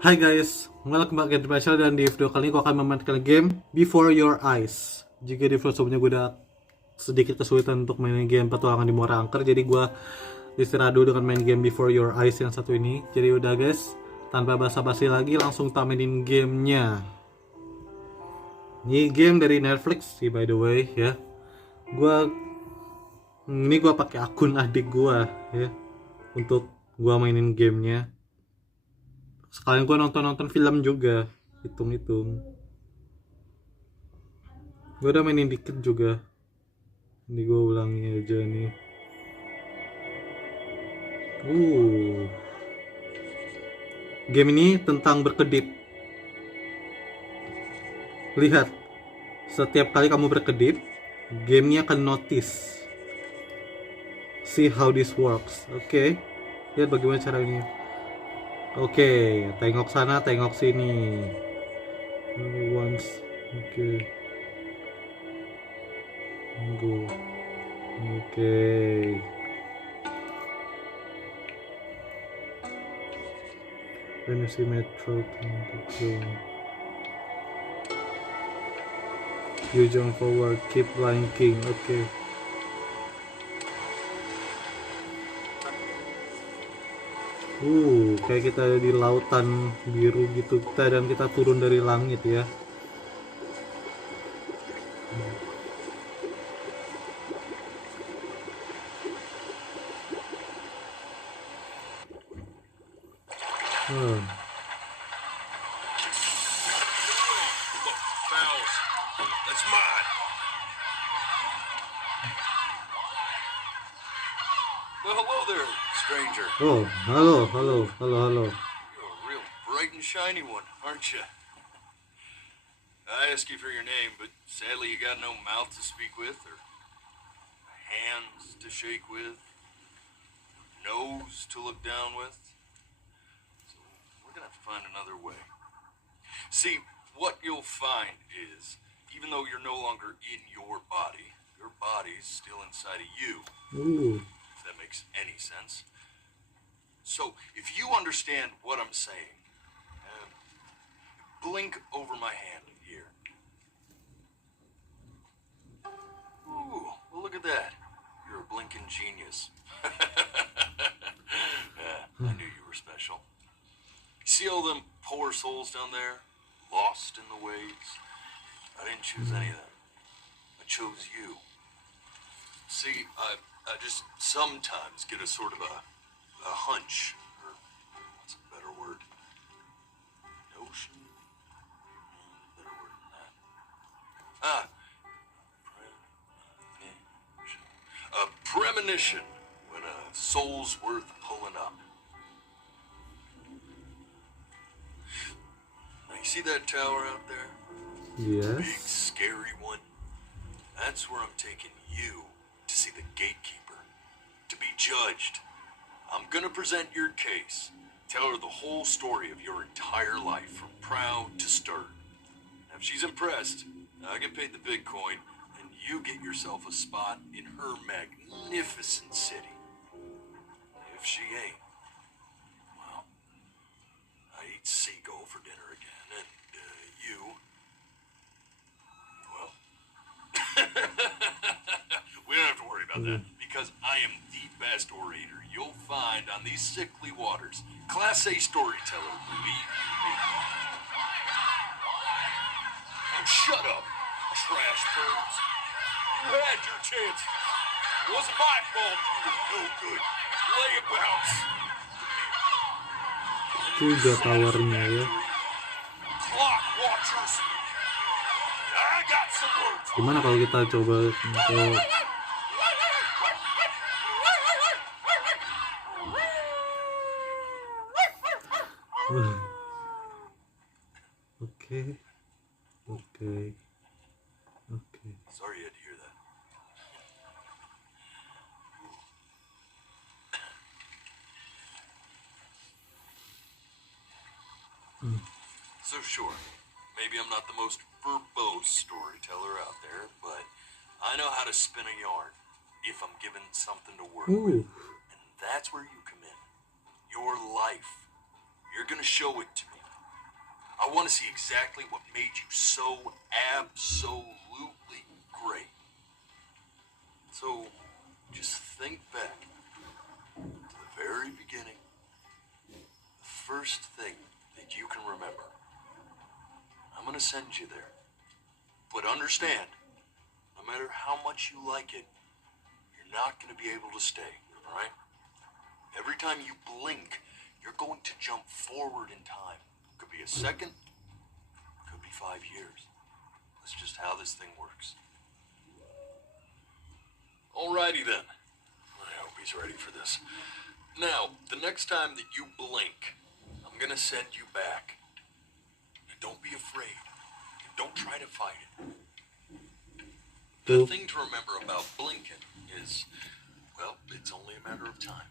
Hai guys, welcome back at the channel, dan di video kali ini aku akan memainkan game Before Your Eyes. Jika di video sebelumnya gue udah sedikit kesulitan untuk mainin game Petualangan di muara angker, jadi gue istirahat dulu dengan main game Before Your Eyes yang satu ini. Jadi udah guys, tanpa basa-basi lagi langsung mainin gamenya. Ini game dari Netflix sih by the way ya. Gue pakai akun adik gue ya untuk gue mainin gamenya. Sekalian gue nonton film juga, hitung-hitung. Gue udah mainin dikit juga. Ini gue ulangi aja nih. Game ini tentang berkedip. Lihat, setiap kali kamu berkedip, gamenya akan notice. See how this works. Oke. Lihat bagaimana caranya. Oke, tengok sana, tengok sini. Once. Oke. Go. Oke. Fantasy Metro. You jump forward, keep flanking. Oke. Kayak kita ada di lautan biru gitu dan kita turun dari langit ya. That's mine. Well, hello there, stranger. Oh, halo. You're a real bright and shiny one, aren't you? I ask you for your name, but sadly you got no mouth to speak with, or hands to shake with, nose to look down with. So we're gonna have to find another way. See, what you'll find is, even though you're no longer in your body's still inside of you. If that makes any sense. So, if you understand what I'm saying, blink over my hand here. Ooh, well look at that. You're a blinking genius. Yeah, I knew you were special. You see all them poor souls down there, lost in the waves? I didn't choose any of them. I chose you. See, I just sometimes get a sort of a hunch, or what's a better word? Notion? Better word than that. Premonition. A premonition when a soul's worth pulling up. Now you see that tower out there? Yes. Big scary one. That's where I'm taking you to see the gatekeeper, to be judged. I'm gonna present your case, tell her the whole story of your entire life, from proud to stern. Now, if she's impressed, I get paid the big coin, and you get yourself a spot in her magnificent city. If she ain't, well, I eat seagull for dinner again, and you, well, we don't have to worry about that, because I am the best orator you'll find on these sickly waters. Class A storyteller, believe you me. Oh, shut up, trash birds. You had your chance. It wasn't my fault you were no good. Lay a bounce. Juga tawarnya ya. Clock watchers. I got some words. Gimana kalau kita coba untuk Oke. Sorry you had to hear that. So sure, maybe I'm not the most verbose storyteller out there, but I know how to spin a yarn if I'm given something to work with. And that's where you come in. Your life. You're gonna show it to me. I want to see exactly what made you so absolutely great. So, just think back to the very beginning, the first thing that you can remember. I'm going to send you there. But understand, no matter how much you like it, you're not going to be able to stay, all right? Every time you blink, you're going to jump forward in time. Could be a second, could be 5 years. That's just how this thing works. Alrighty then. I hope he's ready for this. Now, the next time that you blink, I'm gonna send you back. And don't be afraid. And don't try to fight it. The thing to remember about blinking is, well, it's only a matter of time.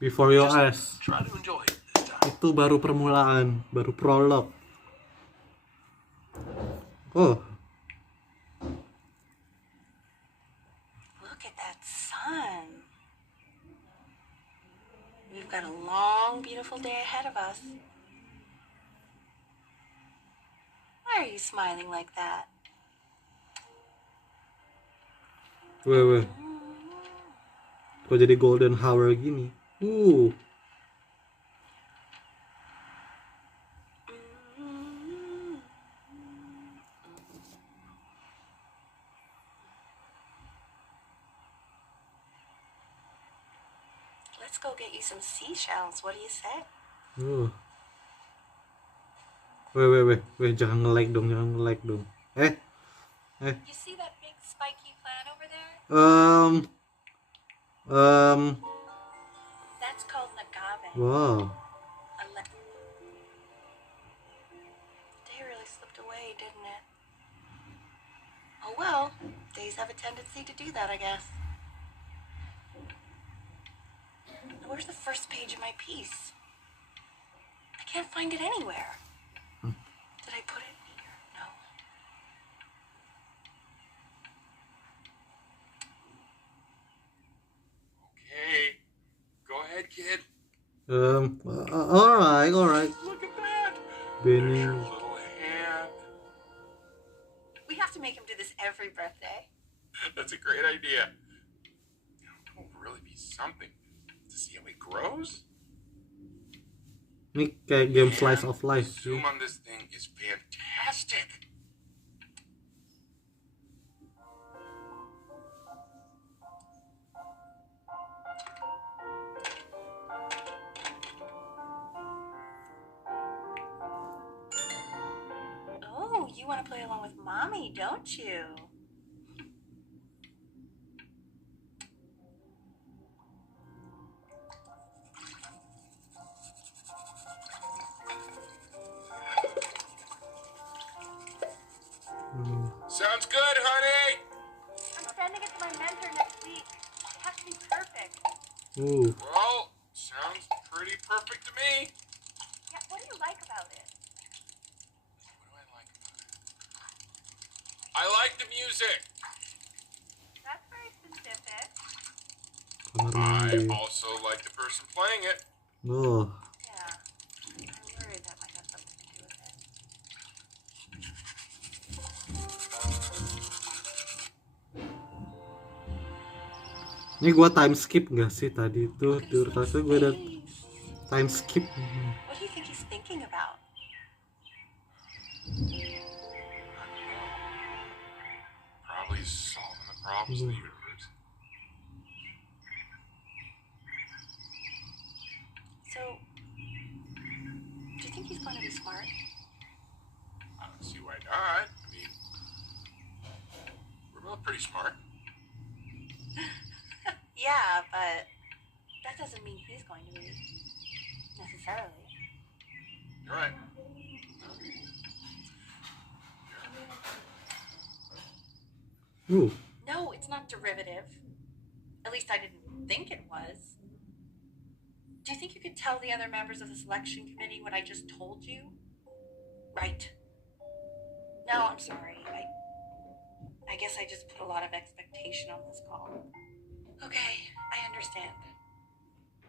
Before your eyes. Try to enjoy it this time. Itu baru permulaan, baru prolog. Oh, Look at that sun. We've got a long, beautiful day ahead of us. Why are you smiling like that? weh. Kok jadi golden hour gini? Let's go get you some seashells. What do you say? Weh, jangan nge-like dong. You see that big spiky plant over there? That's called menggapai. Wow. Day really slipped away, didn't it? Oh well, days have a tendency to do that, I guess. Where's the first page of my piece? I can't find it anywhere. Did I put it here? No. Okay. Go ahead, kid. Alright. Look at that. Benny. There's your little hand. We have to make him do this every birthday. That's a great idea. It'll really be something to see how he grows. Ini kayak game slice of life sih. Zoom on this thing is fantastic. Oh, you want to play along with Mommy, don't you? Sounds good, honey. I'm sending it to my mentor next week. It has to be perfect. Well, sounds pretty perfect to me. Yeah, what do you like about it? What do I like about it? I like the music. That's very specific. I also like the person playing it. Oh. Yeah, I'm worried that might have something to do with it. Ini gua time skip gak sih tadi tuh? Di urutannya gue ada time skip. What do you think he's thinking about? Probably solving the problems of the universe. So, do you think he's going to be smart? I don't see why not. I mean, we're both pretty smart. Yeah, but that doesn't mean he's going to be, necessarily. You're right. No, it's not derivative. At least I didn't think it was. Do you think you could tell the other members of the selection committee what I just told you? Right. No, I'm sorry. I guess I just put a lot of expectation on this call. Okay, I understand.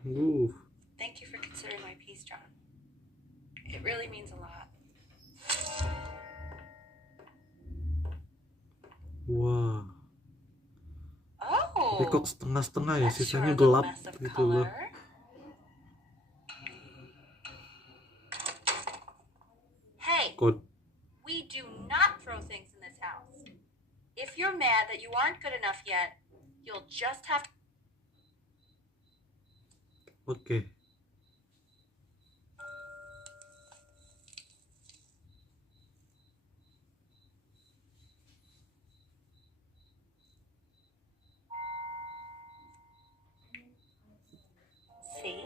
Thank you for considering my piece, John. It really means a lot. Wah. Tapi Oh, kok setengah-setengah ya, that's sure sisanya a little gelap mess of gitu loh. color. Hey, Kod. we do not throw things in this house. If you're mad that you aren't good enough yet, you'll just have to... Oke. See?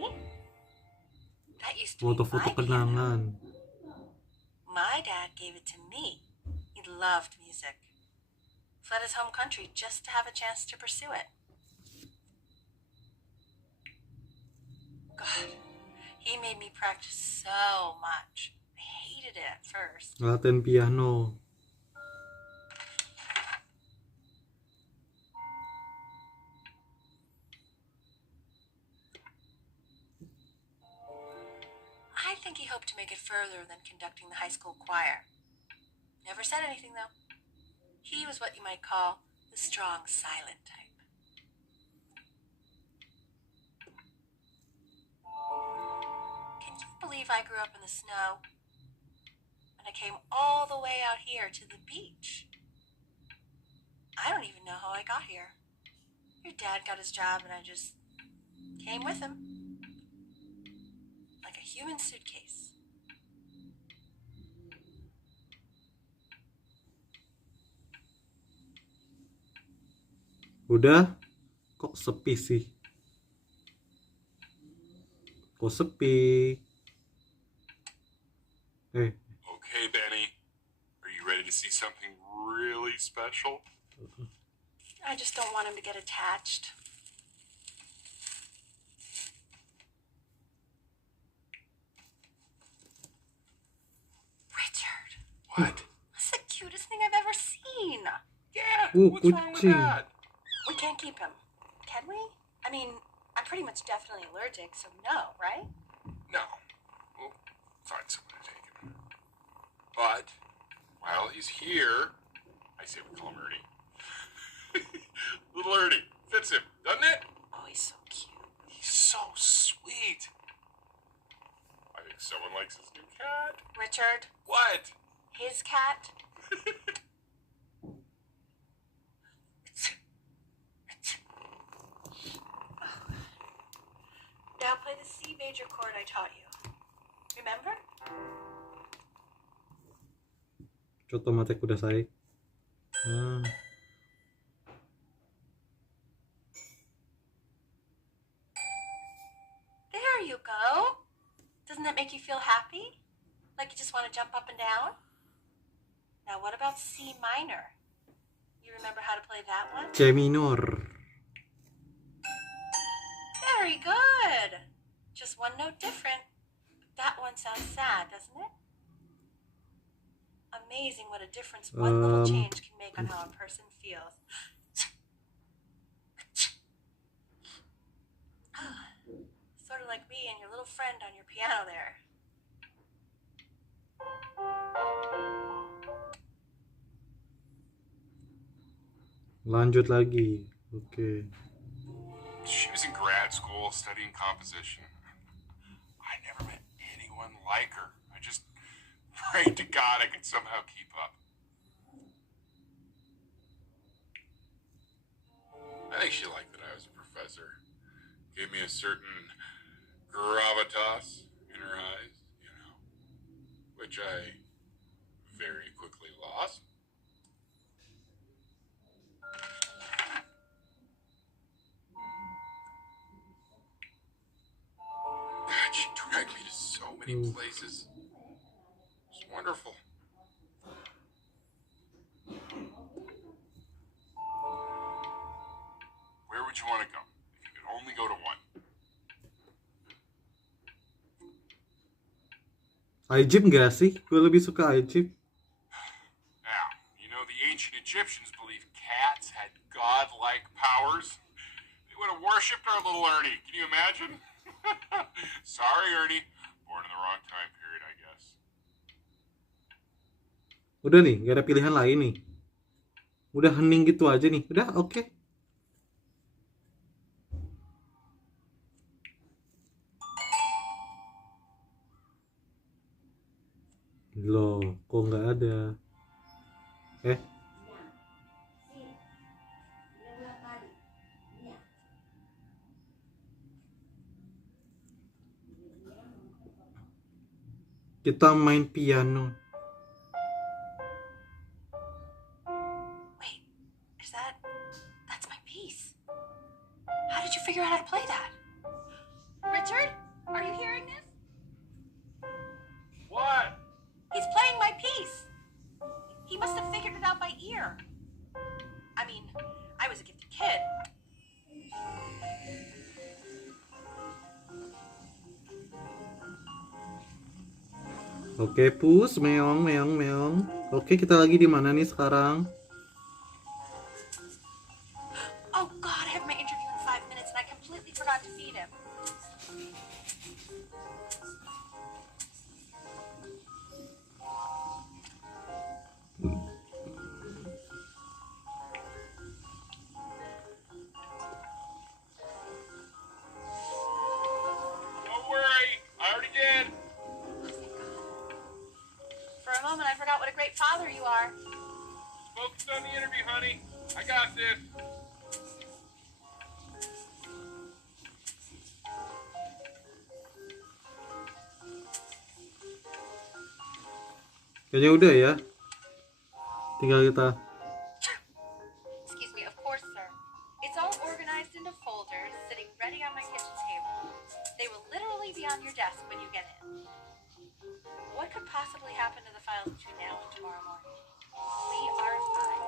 That used to be Foto-foto my piano. kenangan. My dad gave it to me. He loved music. Fled his home country just to have a chance to pursue it. God, he made me practice so much. I hated it at first. Latihan piano. I think he hoped to make it further than conducting the high school choir. Never said anything, though. He was what you might call the strong, silent type. Can you believe I grew up in the snow? And I came all the way out here to the beach. I don't even know how I got here. Your dad got his job and I just came with him. Like a human suitcase. Udah? Kok sepi sih? Kok sepi? Okay, Benny. Are you ready to see something really special? I just don't want him to get attached. Richard, What? that's the cutest thing I've ever seen. Yeah, Ooh, what's wrong with kucing. that? We can't keep him, can we? I mean, I'm pretty much definitely allergic, so no, right? No. We'll find someone to take him. But, while he's here, I say we call him Ernie. Little Ernie. Fits him, doesn't it? Oh, he's so cute. He's so sweet. I think someone likes his new cat. Richard, What? his cat. Now play the C major chord I taught you. Remember? ちょっと待ってください。There you go. Doesn't that make you feel happy? Like you just want to jump up and down? Now what about C minor? You remember how to play that one? C minor. Very good. Just one note different. But that one sounds sad, doesn't it? Amazing what a difference one little change can make on how a person feels. Sort of like me and your little friend on your piano there. Lanjut lagi. Oke. She was in grad school studying composition. I never met anyone like her. I just prayed to God I could somehow keep up. I think she liked that I was a professor. Gave me a certain gravitas in her eyes, you know, which I very quickly lost. God, she dragged me to so many places. It was wonderful. Where would you want to go if you could only go to one? Aijib nggak sih? Gue lebih suka Aijib. Now, you know the ancient Egyptians believed cats had godlike powers. They would have worshipped our little Ernie. Can you imagine? Sorry, Ernie. Born in the wrong time period, I guess. Udah nih, gak ada pilihan lain nih. Udah hening gitu aja nih. Udah, oke. Loh, kok nggak ada? Kita main piano. Wait, that's my piece. How did you figure out how to play that? Richard, are you hearing this? What? He's playing my piece. He must have figured it out by ear. I mean, I was a gifted kid. Oke, pus, meong, meong, meong. Oke, kita lagi di mana nih sekarang? Oh God, I have my interview in 5 minutes and I completely forgot to feed him. Don't worry. I already did. For a moment, I forgot what a great father you are. Focus on the interview, honey. I got this. Kayaknya udah ya. Tinggal kita. Excuse me, of course, sir. It's all organized into folders, sitting ready on my kitchen table. They will literally be on your desk when you get in. What could possibly happen to the files between now and tomorrow morning? We are fine.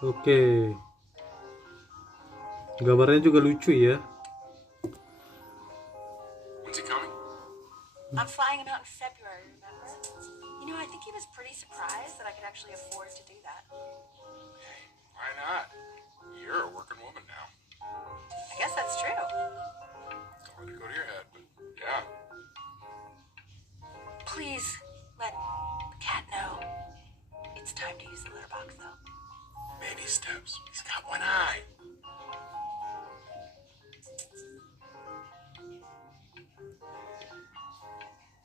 Oke. Gambarnya juga lucu ya. When's he coming? I'm flying him out in February, remember? You know, I think he was pretty surprised that I could actually afford to do that. Hey, why not? You're a working woman now. I guess that's true. Don't let it go to your head, but yeah. Please let the cat know. It's time to use the litter box, though. Baby steps. He's got one eye.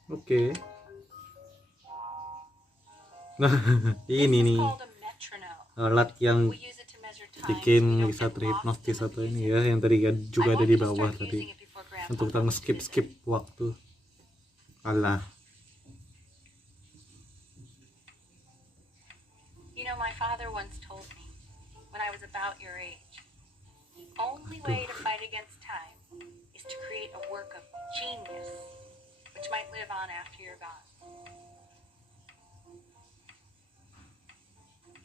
Oke. Nah, ini This is nih called a metronome. alat yang We use it to measure time, so bikin we don't bisa get terhipnotis lost in the atau ini music. ya, yang tadi juga I ada want di you to bawah start tadi using it before Grandpa untuk kita comes to nge-skip visit. waktu. Alah. You know, my father once told me, when I was about your age, the only way to fight against time is to create a work of genius, which might live on after you're gone.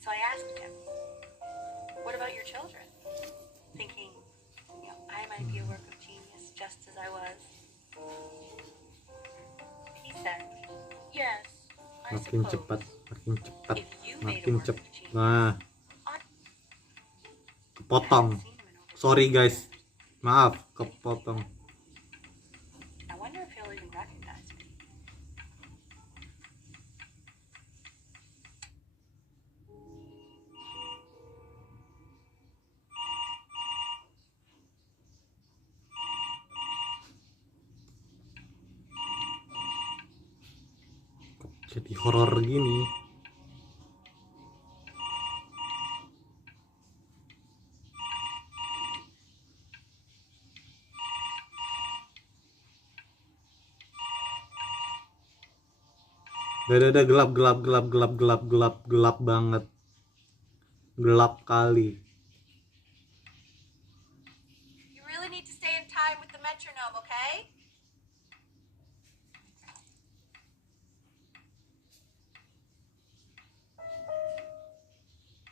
So I asked him, what about your children? Thinking, I might be a work of genius just as I was. He said, yes, I Makin suppose. cepat, makin cepat, If you made a makin work cepat. of genius, Nah, I kepotong. haven't seen him in over Sorry 20 guys, years. maaf, kepotong. I wonder if he'll even recognize me. Jadi horor gini. Dada gelap gelap gelap gelap gelap gelap gelap banget. Gelap kali. You really need to stay in time with the metronome, okay?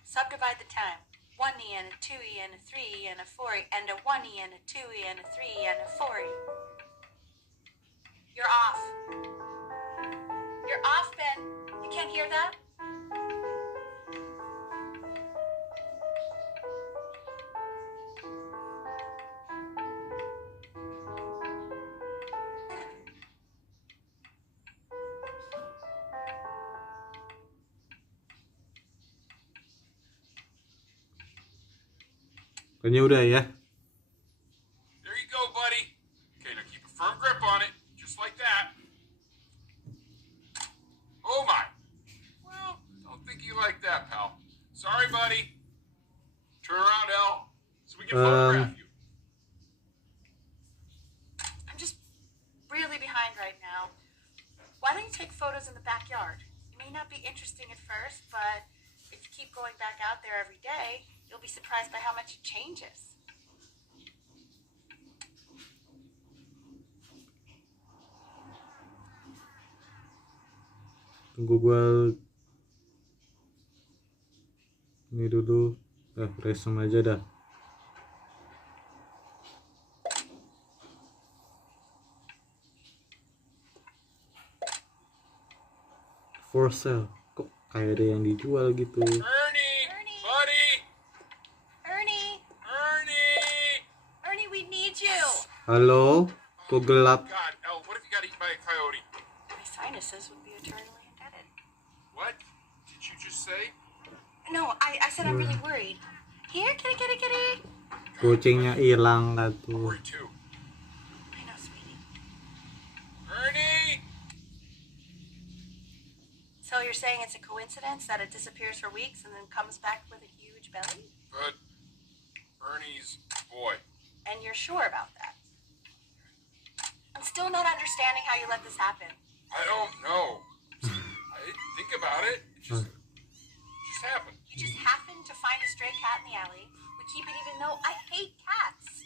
Subdivide the time. 1E and a 2E and a 3E and a 4E and a 1E and a 2E and a 3E and a 4E. You're off. You're off, Ben. You can't hear that? Kayaknya udah ya. There you go, buddy. Okay, now keep a firm grip on it, just like that. Oh my. Well, don't think you like that, pal. Sorry, buddy. Turn around, L, so we can photograph you. I'm just really behind right now. Why don't you take photos in the backyard? It may not be interesting at first, but if you keep going back out there every day, you'll be surprised by how much it changes. Tunggu gua ini dulu. Resume aja dah. For sale. Kok kayak ada yang dijual gitu. Ernie, Ernie. buddy. Ernie! Ernie. Ernie, we need you! Halo? Kok gelap? God, L, what if you got eaten by a coyote? My sinuses would be eternally indebted. What did you just say? No, I said I'm really worried. Here, kitty, kitty, kitty! Kucingnya hilang kan I'm tuh. worried too. I know, sweetie. Ernie. So you're saying it's a coincidence that it disappears for weeks and then comes back with a huge belly? But Ernie's boy. And you're sure about that? I'm still not understanding how you let this happen. I don't know. I didn't think about it. It just happened. You just happened to find a stray cat in the alley. We keep it even though I hate cats.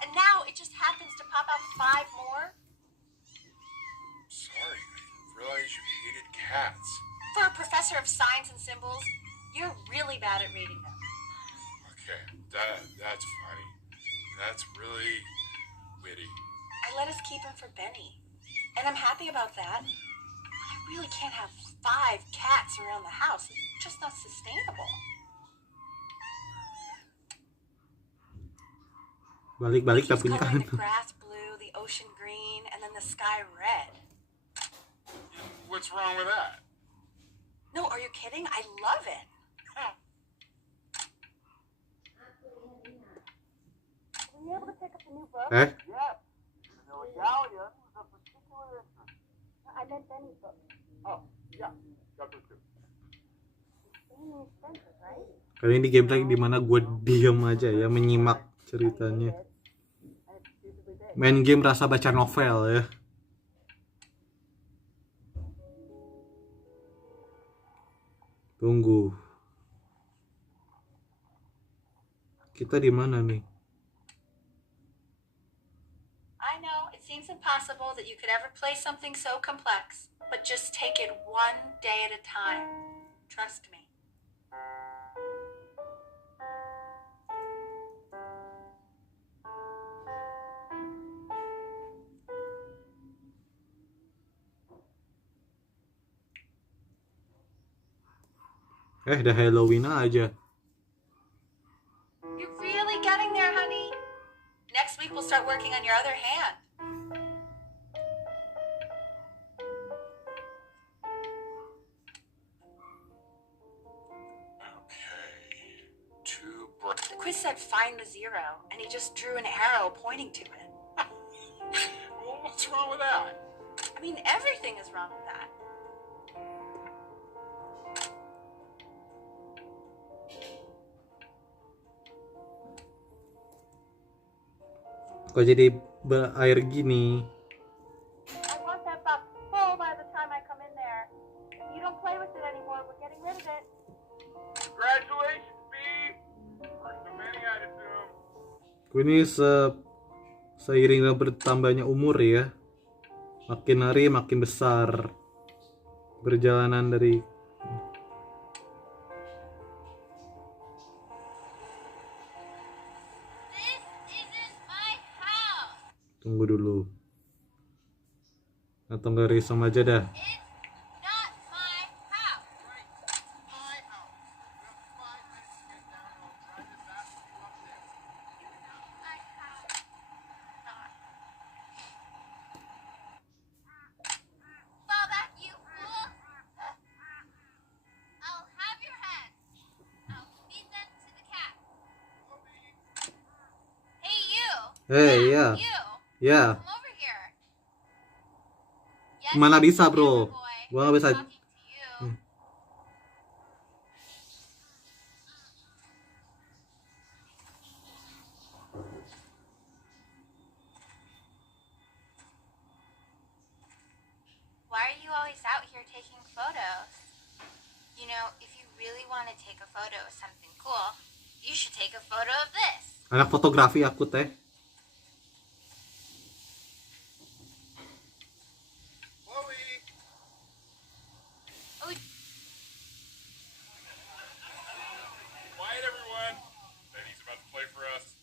And now it just happens to pop out 5 more? Sorry, I didn't realize you hated cats. For a professor of signs and symbols, you're really bad at reading them. Okay, that's funny. That's really witty. I let us keep him for Benny. And I'm happy about that. I really can't have 5 cats around the house. It's just not sustainable. Balik-balik He's tak punya coloring kan. the grass blue, the ocean green, and then the sky red. What's wrong with that? No, are you kidding? I love it. Were you able to pick up the new book? Eh? Yes, the medallion was of particular interest. I meant Benny's book. Oh, yeah, got those too. Extremely expensive, right? Kali ini gameplay dimana gue diem aja ya, menyimak ceritanya. Main game rasa baca novel ya. Tunggu. Kita di mana nih? I know, it seems impossible that you could ever play something so complex, but just take it one day at a time. Trust me. Udah Halloween aja. You're really getting there, honey. Next week we'll start working on your other hand. Okay. The quiz said find the 0, and he just drew an arrow pointing to it. Well, what's wrong with that? I mean, everything is wrong with that. Kok jadi berair gini? I want that box full by the time I come in there. If you don't play with it anymore, we're getting rid of it. Congratulations, B. First of many, I'd assume. Ini seiring dengan bertambahnya umur ya, makin hari makin besar perjalanan dari tunggu dulu atau nggak resume aja dah. Hey, ya. You. Ya. Come over here. Yes, Mana bisa, camera bro? boy. Gua nggak bisa. Talking to you. Why are you always out here taking photos? You know, if you really want to take a photo of something cool, you should take a photo of this. Anak fotografi aku teh. Chloe! Oh, Quiet, everyone. Betty's about to play for us.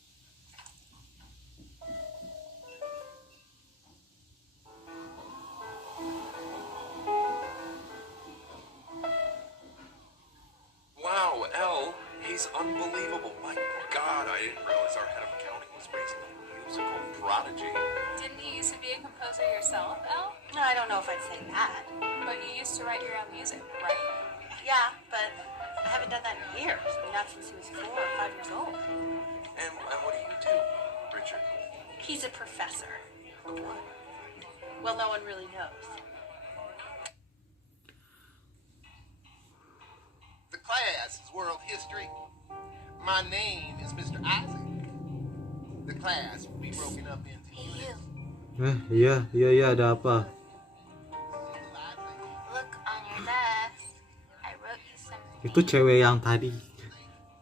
Wow, Elle, he's unbelievable. My God, I didn't realize our head of accounting was raised a musical prodigy. Didn't you used to be a composer yourself, Elle? No, I don't know if I'd say that. But you used to write your own music, right? Yeah, but I haven't done that in years. I mean, not since he was 4 or 5 years old. And what do you do, Richard? He's a professor. Of what? Well, no one really knows. The class is world history. My name is Mr. Isaac. The class will be broken up into hey, units. you. Iya, ada apa? Look on your desk. I wrote you something. Itu cewek yang tadi.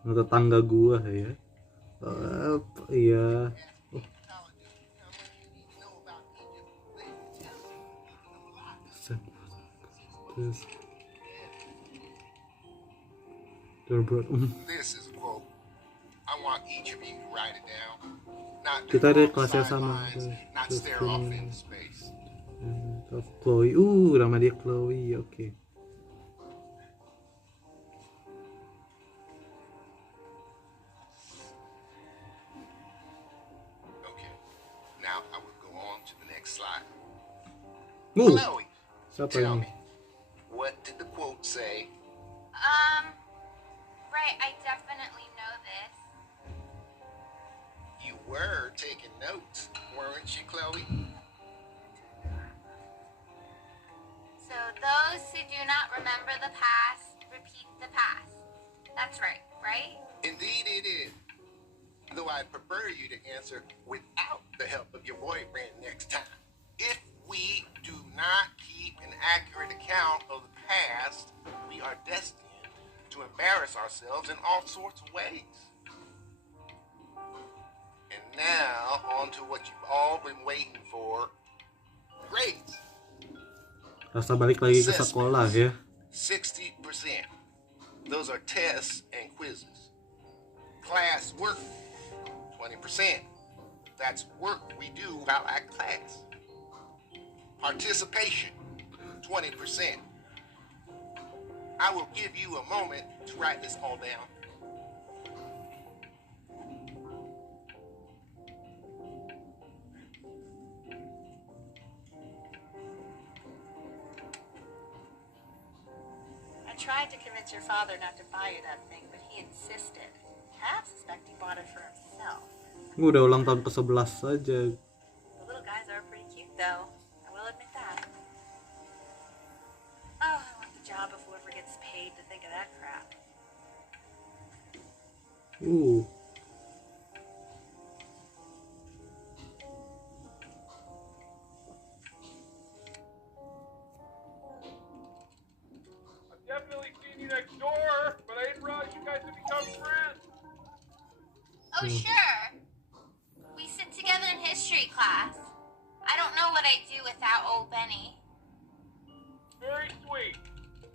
Tetangga gua ya. Iya. This is a quote. I want each of you to write it down. Not Kita do ada kelas yang sama. sidelines, not stare off into space. Of Chloe. Nama dia Chloe. Oke. Okay. Now I will go on to the next slide. Siapa Tell ini? me, what did the quote say? Right, I definitely know this. You were taking notes, weren't you, Chloe? So those who do not remember the past, repeat the past. That's right, right? Indeed it is. Though I'd prefer you to answer without the help of your boyfriend next time. If we do not keep an accurate account of the past, we are destined to embarrass ourselves in all sorts of ways. And now, on to what you've all been waiting for. Grades. Rasa balik lagi ke sekolah ya. 60%. Those are tests and quizzes. Class work, 20%. That's work we do while at class. Participation, 20%. I will give you a moment to write this all down. I tried to convince your father not to buy you that thing, but he insisted. Half suspect he bought it for himself. Gua udah ulang tahun ke-11 saja. The little guys are pretty cute, though. I will admit that. Oh, I want the job of whoever gets paid to think of that crap. I've definitely seen you next door, but I didn't realize you guys had become friends. Oh, sure. We sit together in history class. I don't know what I'd do without old Benny. Very sweet.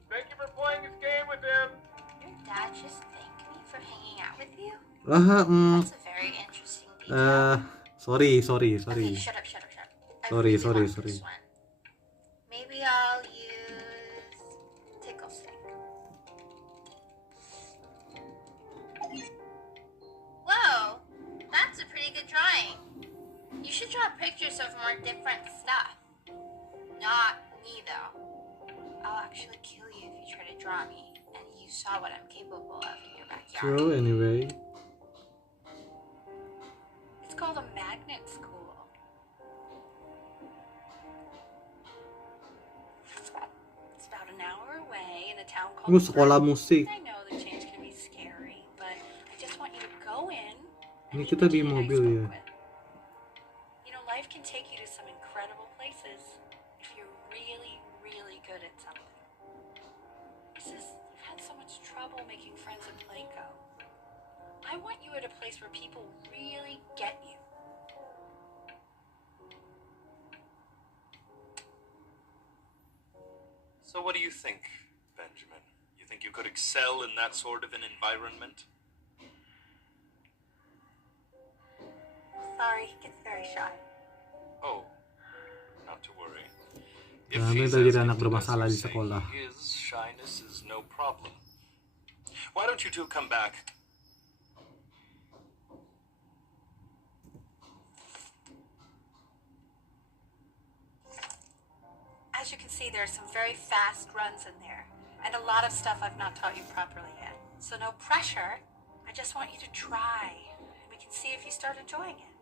Thank you for playing this game with him. Your dad just thanked me for hanging out with you? That's That's a very interesting detail. sorry. Okay, shut up. I Sorry. really want this one. Maybe I'll use tickle stick. Whoa, that's a pretty good drawing. You should draw pictures of more different stuff. Not me, though. I'll actually kill you if you try to draw me, and you saw what I'm capable of in your backyard. So anyway. It's called a magnet sekolah musik. I know the change can be scary, but I just want you to go in and Ini meet kita the di teen I mobil spoke ya. with. You know, life can take you to some incredible places if you're really, really good at something. It's just, you've had so much trouble making friends at Playco. I want you at a place where people really get you. So what do you think, Benjamin? You think you could excel in that sort of an environment? Sorry, he gets very shy. Oh, not to worry. Nah, ini he's lagi as ada anak gifted bermasalah as di you say sekolah. he is, shyness is no problem. Why don't you two come back? As you can see, there are some very fast runs in there, and a lot of stuff I've not taught you properly yet. So no pressure. I just want you to try, and we can see if you start enjoying it.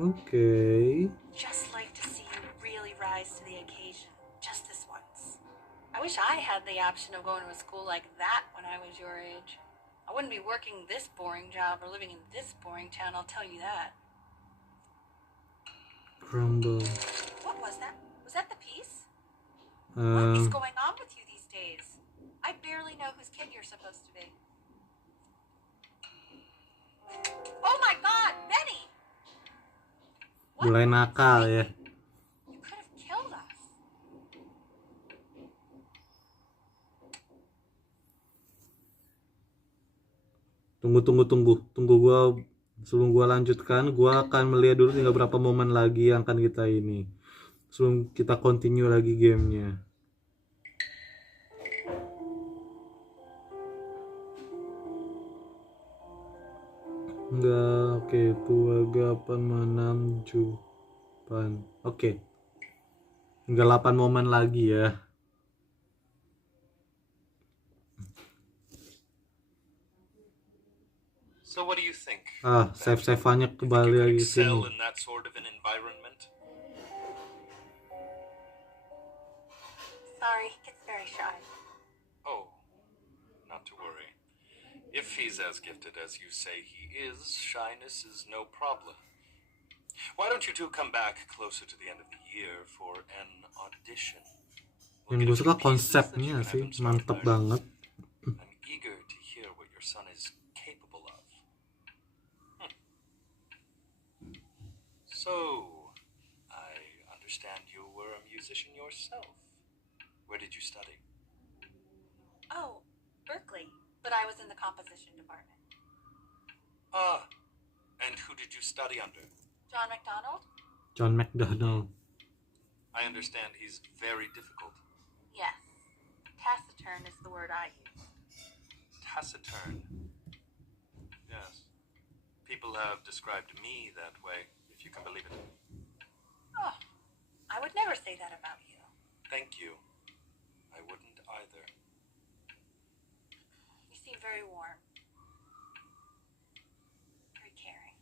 Oke. Just like to see you really rise to the occasion, just this once. I wish I had the option of going to a school like that when I was your age. I wouldn't be working this boring job or living in this boring town, I'll tell you that. Rumble. What was that? Was that the piece? What is Um, going on with you these days? I barely know whose kid you're supposed to be. Oh my God, Benny! What mulai are you nakal ya. thinking? You could have killed us. Tunggu gua sebelum gua lanjutkan, gua akan melihat dulu tinggal berapa momen lagi yang akan kita ini. Sebelum kita continue lagi gamenya. Enggak, oke, itu agak 8 Oke. Tinggal 8 momen lagi ya. So what do you think? Save-saveannya You think kembali you could lagi ke excel sini. in that sort of an environment? Sorry, he gets very shy. Oh, not to worry. If he's as gifted as you say he is, shyness is no problem. Why don't you two come back closer to the end of the year for an audition? We'll Yang get gue a suka few pieces that you konsepnya can have sih, him start mantep learning. banget. I'm eager to hear what your son is capable of. So, I understand you were a musician yourself. Where did you study? Oh, Berkeley, but I was in the composition department. Ah, and who did you study under? John McDonald? John McDonald. I understand he's very difficult. Yes. Taciturn is the word I use. Taciturn. Yes. People have described me that way, if you can believe it. Oh, I would never say that about you. Thank you. I wouldn't either. You seem very warm. Very caring.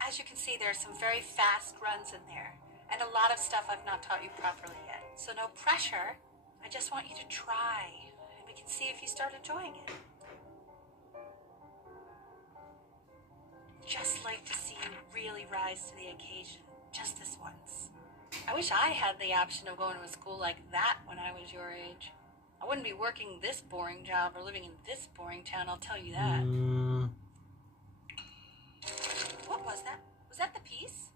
As you can see, there are some very fast runs in there, and a lot of stuff I've not taught you properly yet. So no pressure. I just want you to try, and we can see if you start enjoying it. Just like to see you really rise to the occasion, just this once. I wish I had the option of going to a school like that when I was your age. I wouldn't be working this boring job or living in this boring town, I'll tell you that. What was that? Was that the piece?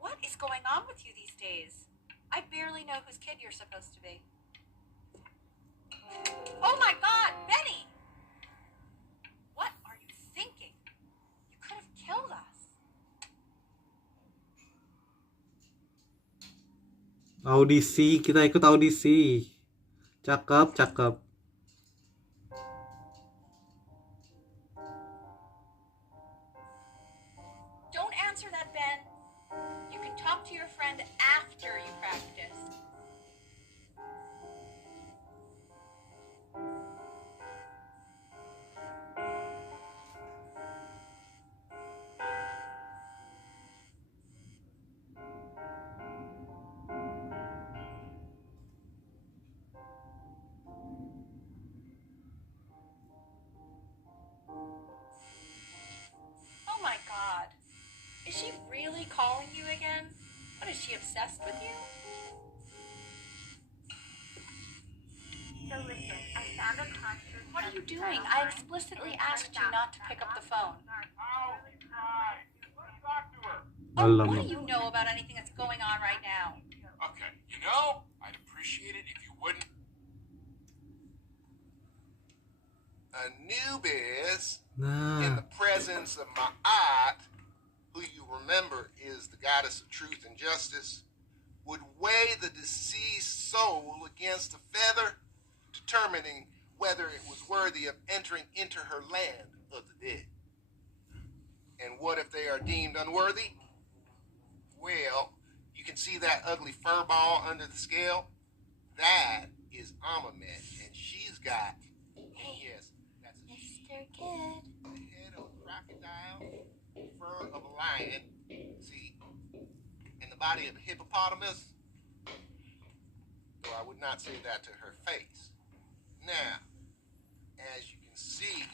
What is going on with you these days? I barely know whose kid you're supposed to be. Oh my God, Benny! What are you thinking? You could have killed us. Audisi, kita ikut audisi. Cakep. Don't answer that, Ben. You can talk to your friend after you practice. Is she really calling you again? What, is she obsessed with you? So listen, I found a concert. What are you doing? I explicitly asked you not to pick up the phone. Pal, try. Let's talk to her. Oh, what Alamak. do you know about anything that's going on right now? Okay, you know, I'd appreciate it if you wouldn't. Anubis, in Nah, the presence of Ma'at, who you remember is the goddess of truth and justice, would weigh the deceased soul against a feather, determining whether it was worthy of entering into her land of the dead. And what if they are deemed unworthy? Well, you can see that ugly fur ball under the scale? That is Amamet, and she's got, yes, that's a Mr. Kid. the head of a crocodile, fur of a lion, see, and the body of a hippopotamus. Though I would not say that to her face. Now, as you can see,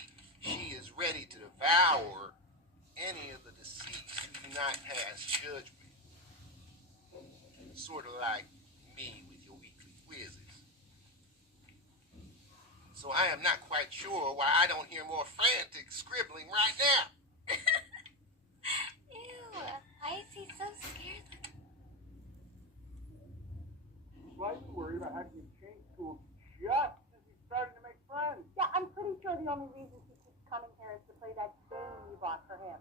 she is ready to devour any of the deceased who do not pass judgment. Sort of like me with your weekly quizzes. So I am not quite sure why I don't hear more frantic scribbling right now. Ew, why is he so scared? Slightly worried about how he changed schools just as he's starting to make friends. Yeah, I'm pretty sure the only reason he keeps coming here is to play that game you bought for him.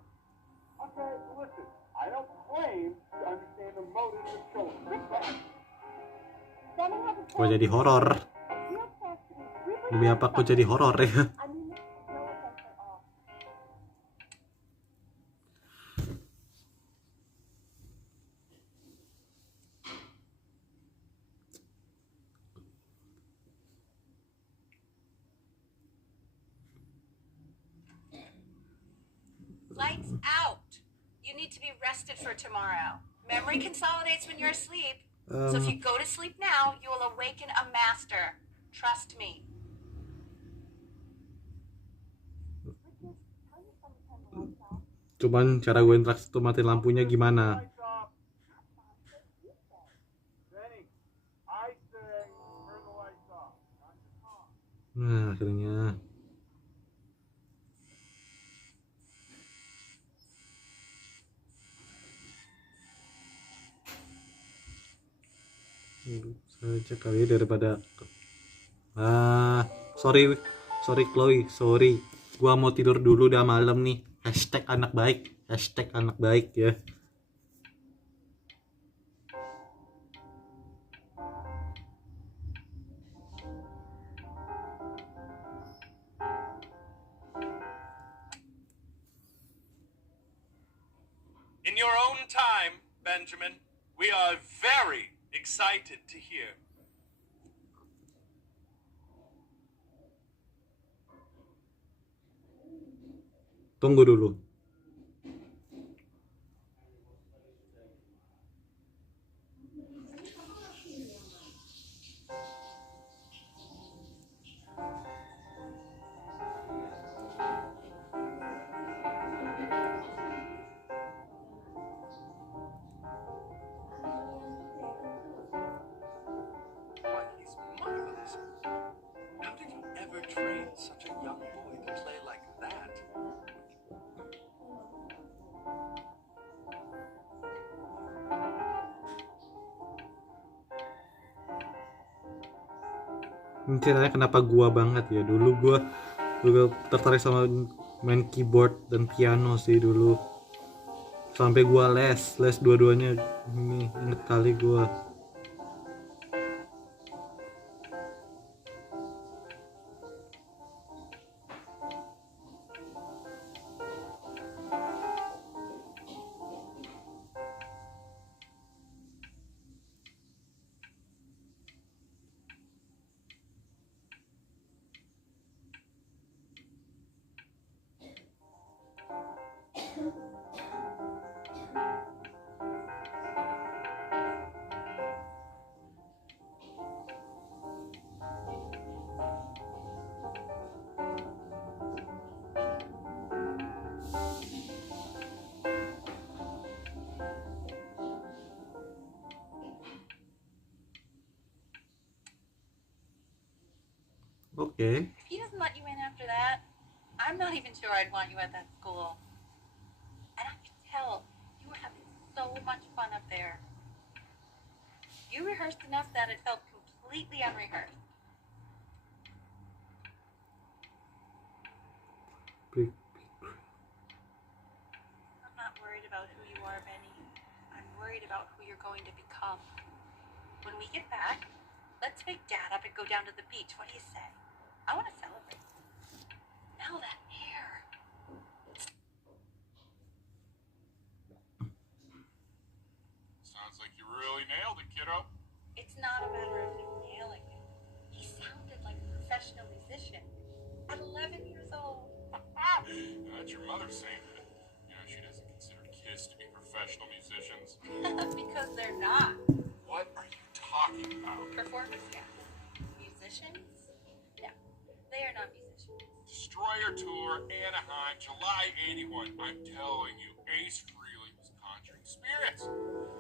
Okay, listen, I don't claim to understand the motives of children. Then he has a kok jadi horor? real chance to be really Demi apa kok jadi horor ya? I mean, this is no offense at all. Lights out. You need to be rested for tomorrow. Memory consolidates when you're asleep. So if you go to sleep now, you will awaken a master. Trust me. Cuman cara gue interaksi tuh mati lampunya gimana? Lights off. Benny, I say turn the lights off. Not your phone. Nah, akhirnya. Saja kali daripada sorry Chloe, sorry, gua mau tidur dulu, udah malam nih. #anak baik ya. In your own time, Benjamin, we are very excited to hear. Tunggu dulu. Why, he's marvelous. How did you ever train such a young boy to play like that? Ini ceritanya kenapa gua banget ya. Dulu gua juga tertarik sama main keyboard dan piano sih dulu. Sampai gua les dua-duanya. Ini inget kali gua. Oke. If he doesn't let you in after that, I'm not even sure I'd want you at that school. And I could tell you were having so much fun up there. You rehearsed enough that it felt completely unrehearsed. I'm not worried about who you are, Benny. I'm worried about who you're going to become. When we get back, let's wake Dad up and go down to the beach. What do you say? I want to celebrate. Smell that air. Sounds like you really nailed it, kiddo. It's not a matter of him nailing it. He sounded like a professional musician at 11 years old. That's your mother saying that. She doesn't consider kids to be professional musicians. Because they're not. What are you talking about? Performers, yeah. Musicians? No, they are not musicians. Destroyer Tour, Anaheim, July 81. I'm telling you, Ace Frehley was conjuring spirits.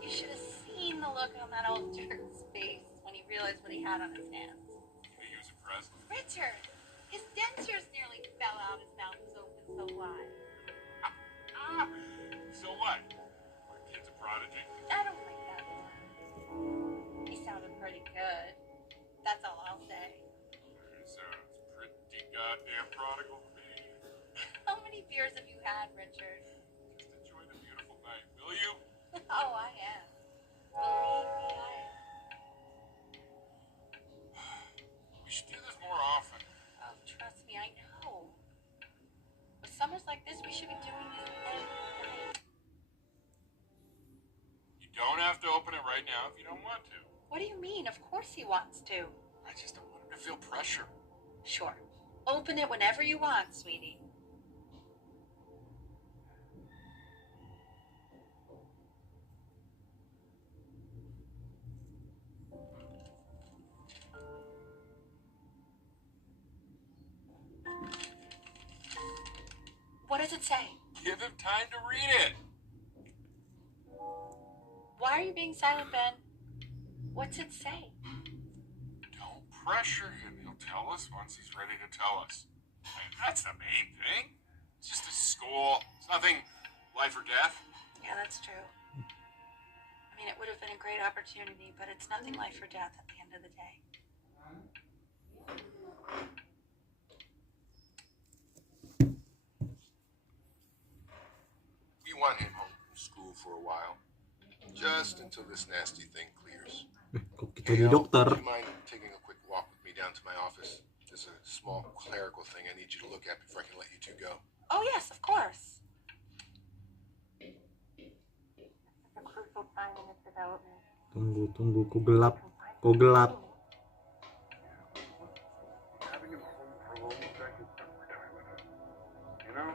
You should have seen the look on that old jerk's face when he realized what he had on his hands. He was impressed. Richard, his dentures nearly fell out. His mouth was open so wide. So what? My kid's a prodigy. I don't like that word. He sounded pretty good. That's all I'll say. He sounds pretty goddamn prodigal to me. How many beers have you had, Richard? Just enjoy the beautiful night, will you? Oh, I am. Believe me, I am. We should do this more often. Oh, trust me, I know. With summers like this, we should be doing this every night. You don't have to open it right now if you don't want to. What do you mean? Of course he wants to. I just don't want him to feel pressure. Sure. Open it whenever you want, sweetie. What does it say? Give him time to read it. Why are you being silent, Ben? What's it say? Don't pressure him. He'll tell us once he's ready to tell us. That's the main thing. It's just a school. It's nothing life or death. Yeah, that's true. I mean, it would have been a great opportunity, but it's nothing life or death at the end of the day. We want him home from school for a while, just until this nasty thing clears. Kok kita di dokter. Do you mind taking a quick walk with me down to my office? There's a small clerical thing I need you to look at before I can let you two go. Oh, yes, of course. It's a crucial time in its development. Tunggu, kok gelap. Kok gelap. Having him home for a little effect is not worth time with us. You know?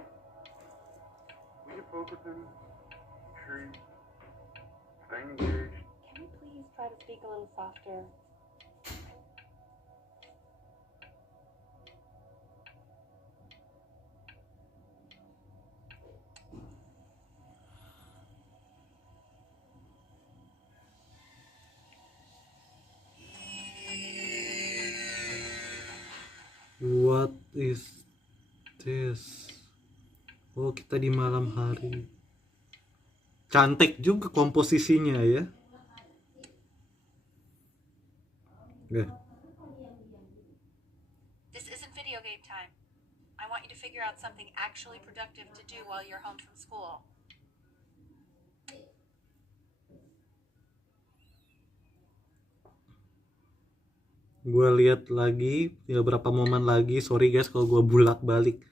We can focus him, sure he's staying engaged. Can you please try to speak a little softer? What is this? Oh, kita di malam hari. Cantik juga komposisinya ya. Oke. This isn't video game time. I want you to figure out something actually productive to do while you're home from school. Gue lihat lagi, tinggal berapa momen lagi. Sorry guys kalau gue bulak-balik.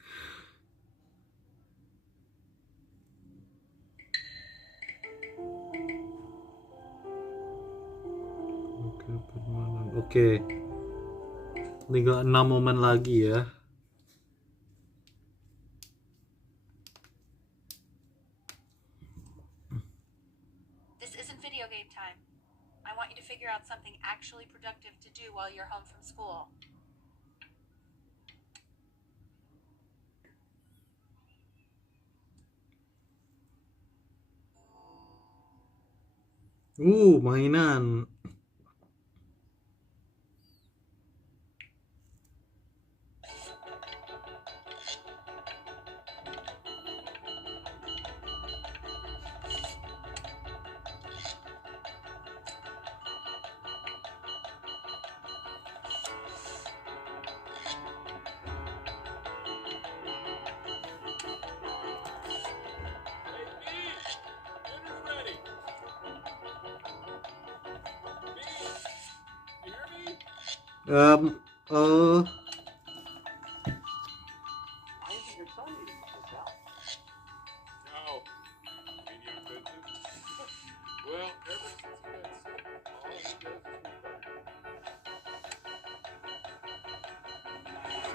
Oke. Tinggal 6 momen lagi ya. This isn't video game time. I want you to figure out something actually productive to do while you're home from school. Mainan. Um, uh, Why isn't your son eating this out? No. Mean you invented? Well, ever since he got sick, all he does is refine.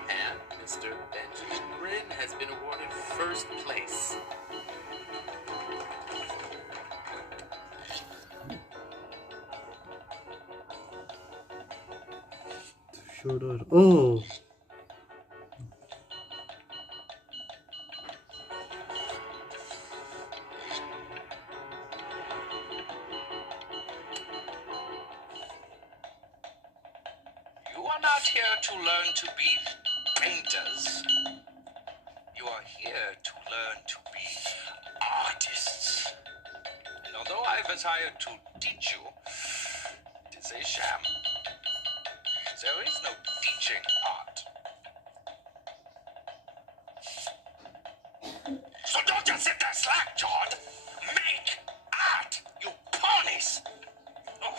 And Mr. Benjamin Bryn has been awarded first place. sure. Oh, You are not here to learn to be painters. You are here to learn to be artists. And although I've hired to teach you, it is a sham. There is no teaching art. So don't just sit there slack-jawed. Make art, you ponies! Oh.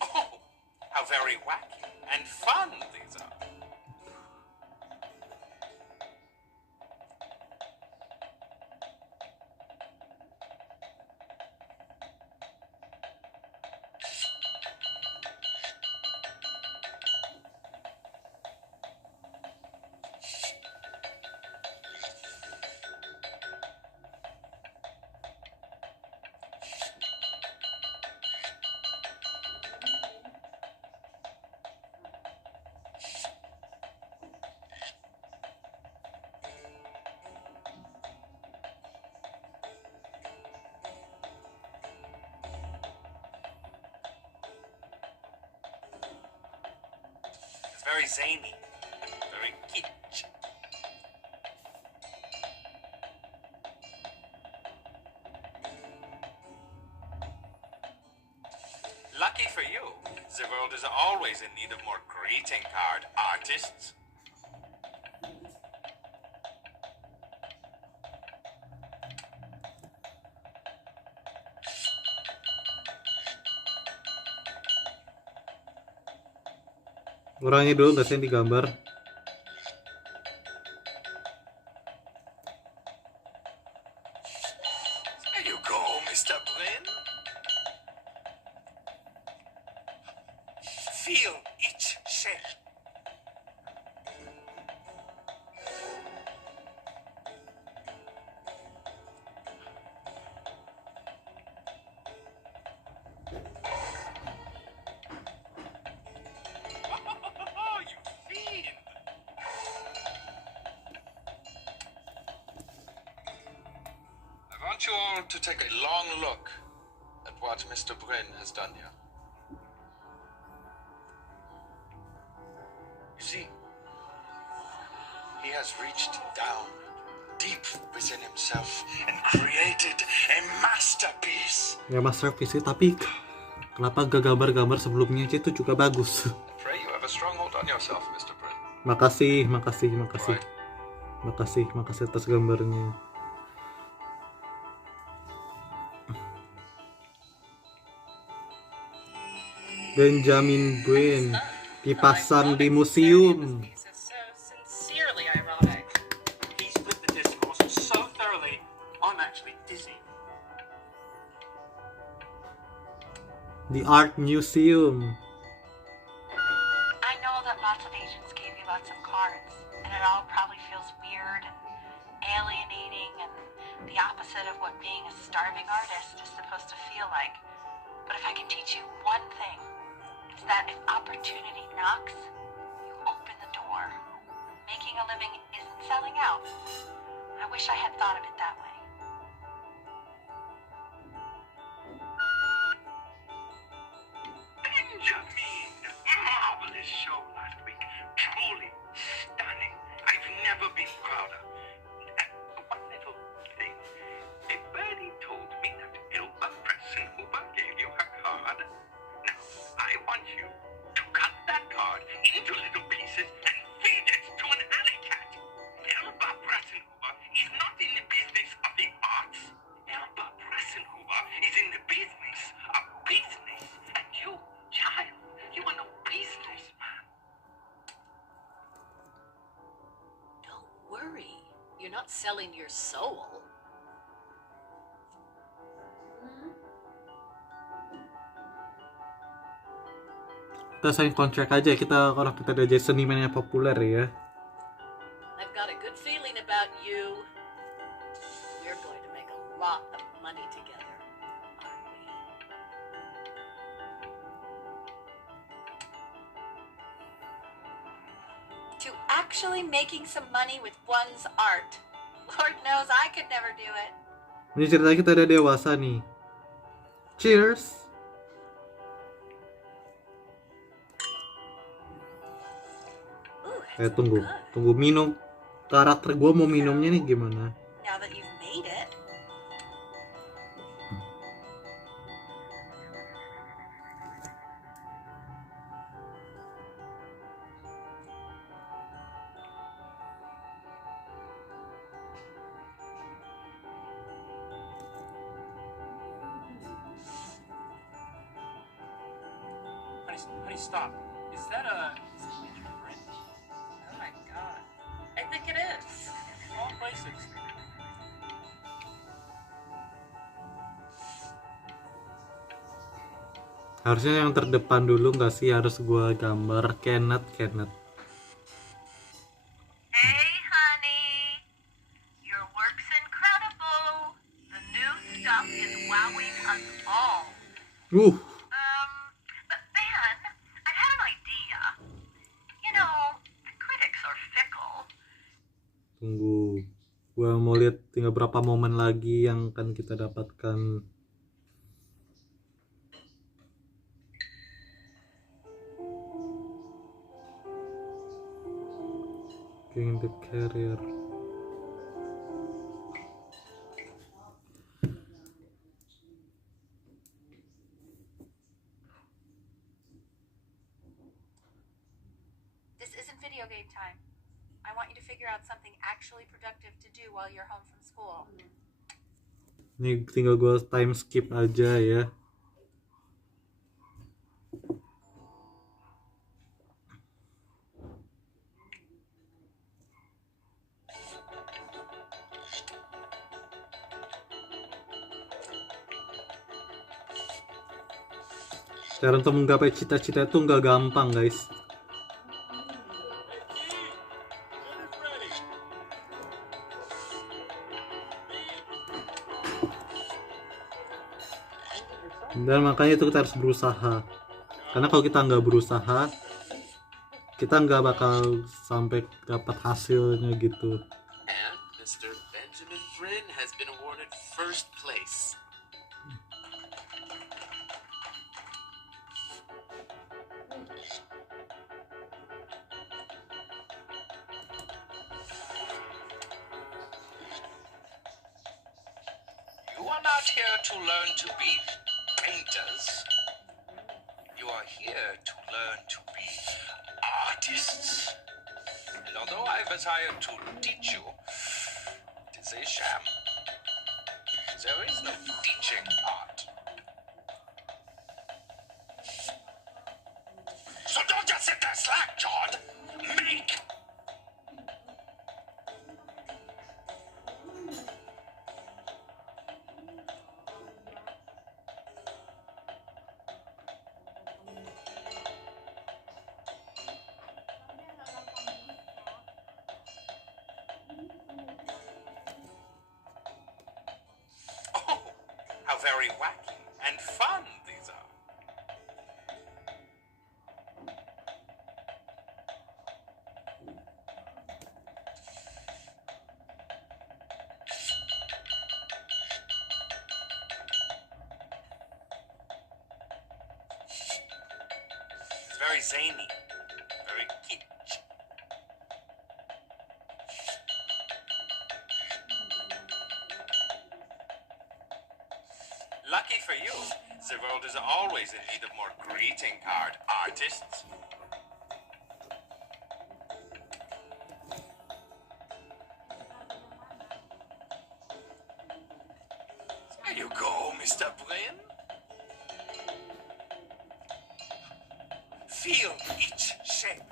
Oh, how very wacky and fun these are. It's very zany, very kitsch. Lucky for you, the world is always in need of more greeting card artists. orangnya dulu nggak sih yang digambar. There you go, Mr. Bryn. Feel each shell. Oh, you fiend! I want you all to take a long look at what Mr. Bryn has done here. You see, he has reached down deep within himself and created a masterpiece. Ya masterpiece sih, tapi kenapa gak gambar-gambar sebelumnya aja itu juga bagus. Pray you have a strong hold on yourself, Mr. Bryn. makasih Right. atas gambarnya. Benjamin Bryn dipasang di museum. This is so sincerely ironic. He split the discourse so thoroughly, I'm actually dizzy. The Art Museum. I know that lots of agents gave you lots of cards, and it all probably feels weird and alienating and the opposite of what being a starving artist is supposed to feel like. But if I can teach you one thing, it's that if opportunity knocks, you open the door. Making a living isn't selling out. I wish I had thought of it that way. Benjamin, marvelous show last week. Truly stunning. I've never been prouder. One little thing. A birdie told me that Elba Pressenhuber gave you her card. Now, I want you to selling your soul. Kita sign kontrak aja, kita kalau kita udah jadi seniman yang populer ya. I've got a good feeling about you. We're going to make a lot of money together, aren't we? To actually making some money with one's art. Lord knows I could never do it. Ini ceritanya kita udah dewasa nih. Cheers. Ooh, Tunggu minum. Karakter gue mau minumnya nih gimana? now that you've made it. Honey, stop. Is that a print? Oh my god. I think it is. All places. Harusnya yang terdepan dulu nggak sih? Harus gue gambar Kenneth. Hey, honey. Your work's incredible. The new stuff is wowing us all. But Ben, I had an idea. You know, the critics are fickle. Tunggu, gue mau lihat tinggal berapa momen lagi yang akan kita dapatkan. King the Carrier. This isn't video game time. I want you to figure out something actually productive to do while you're home from school. Ini tinggal gue time skip aja ya. Cara untuk menggapai cita-cita itu nggak gampang guys. Dan makanya itu kita harus berusaha. Karena kalau kita nggak berusaha, kita nggak bakal sampai dapat hasilnya gitu. And Mr. Benjamin Flynn has been awarded first place. You are not here to learn to be painters. You are here to learn to be artists. And although I've hired to teach you, it is a sham. There is no teaching art. So don't just sit there slack-jawed. Make! Oh, how very wacky and fun these are. It's very zany, very kitsch. Lucky for you, the world is always in need of more greeting card artists. There you go, Mr. Brin. Feel each shape.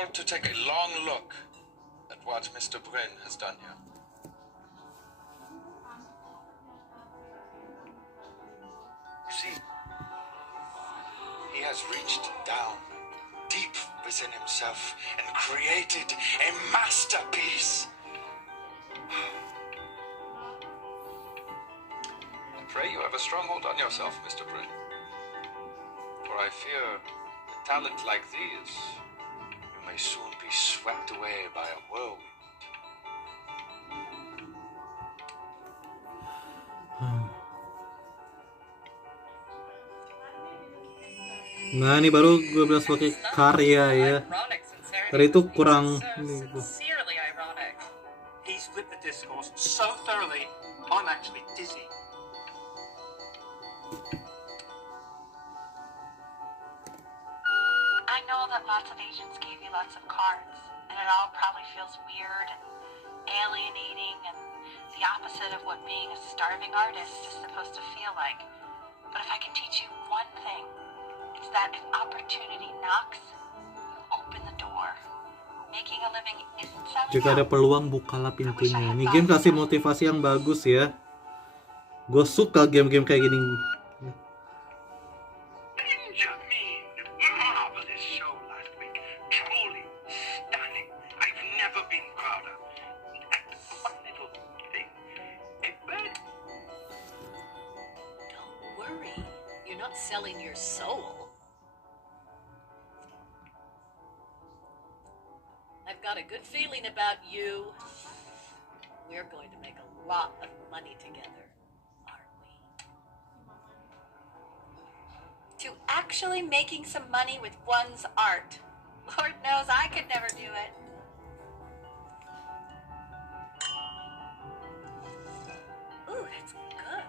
all to take a long look at what Mr. Bryn has done here. You see, he has reached down deep within himself and created a masterpiece. I pray you have a strong hold on yourself, Mr. Bryn. For I fear a talent like these, you may soon be swept away by a whirlwind. Nah ini baru gue bilang sebagai karya ya. Karena itu kurang Sincerely ironic. He's flipped the discourse so thoroughly, I'm actually dizzy. I know that lots of agents gave you lots of cards, and it all probably feels weird and alienating and the opposite of what being a starving artist is supposed to feel like. But if I can teach you one thing, it's that if opportunity knocks, open the door. Making a living isn't selling jika ada out. peluang bukalah pintunya. Ini game kasih motivasi yang bagus ya. Gue suka game-game kayak gini. Benjamin, marvelous show last week. Truly stunning. I've never been prouder. And one little thing. A bird. Don't worry, you're not selling your soul. I've got a good feeling about you. We're going to make a lot of money together, aren't we? To actually making some money with one's art. Lord knows I could never do it. Ooh, that's good.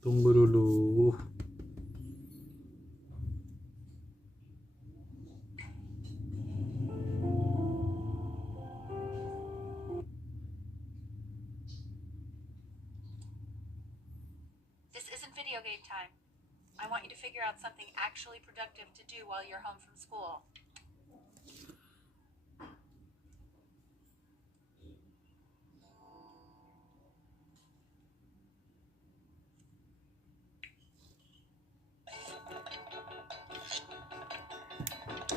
Tunggu dulu. This isn't video game time. I want you to figure out something actually productive to do while you're home from school.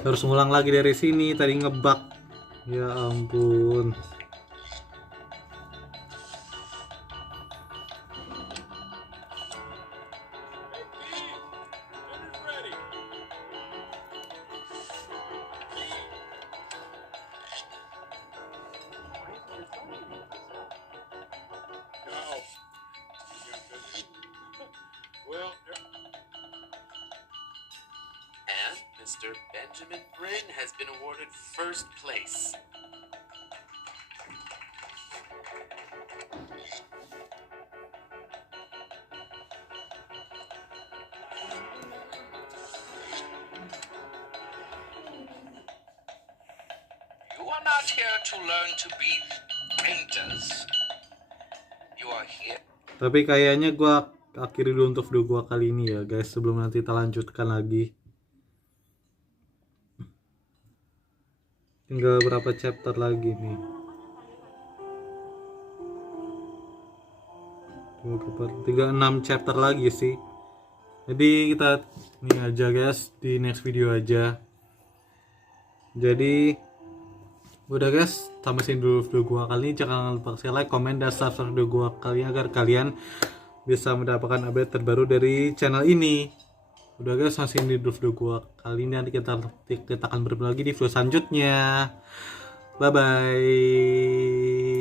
Harus ngulang lagi dari sini, tadi ngebug. Ya ampun. And Mr. Benjamin Bryn has been awarded first place. You are not here to learn to be painters. You are here. Tapi kayaknya gua akhiri dulu untuk video gua kali ini ya guys, sebelum nanti kita lanjutkan lagi. Tinggal berapa chapter lagi nih? 36 chapter lagi sih. Jadi kita ini aja guys, di next video aja. Jadi udah guys, sampai sini dulu video gua kali ini. Jangan lupa like, comment, dan subscribe video gua kali ini agar kalian bisa mendapatkan update terbaru dari channel ini. Udah guys, masih ini dulu video gua kali ini. Nanti kita akan bertemu lagi di video selanjutnya. Bye bye.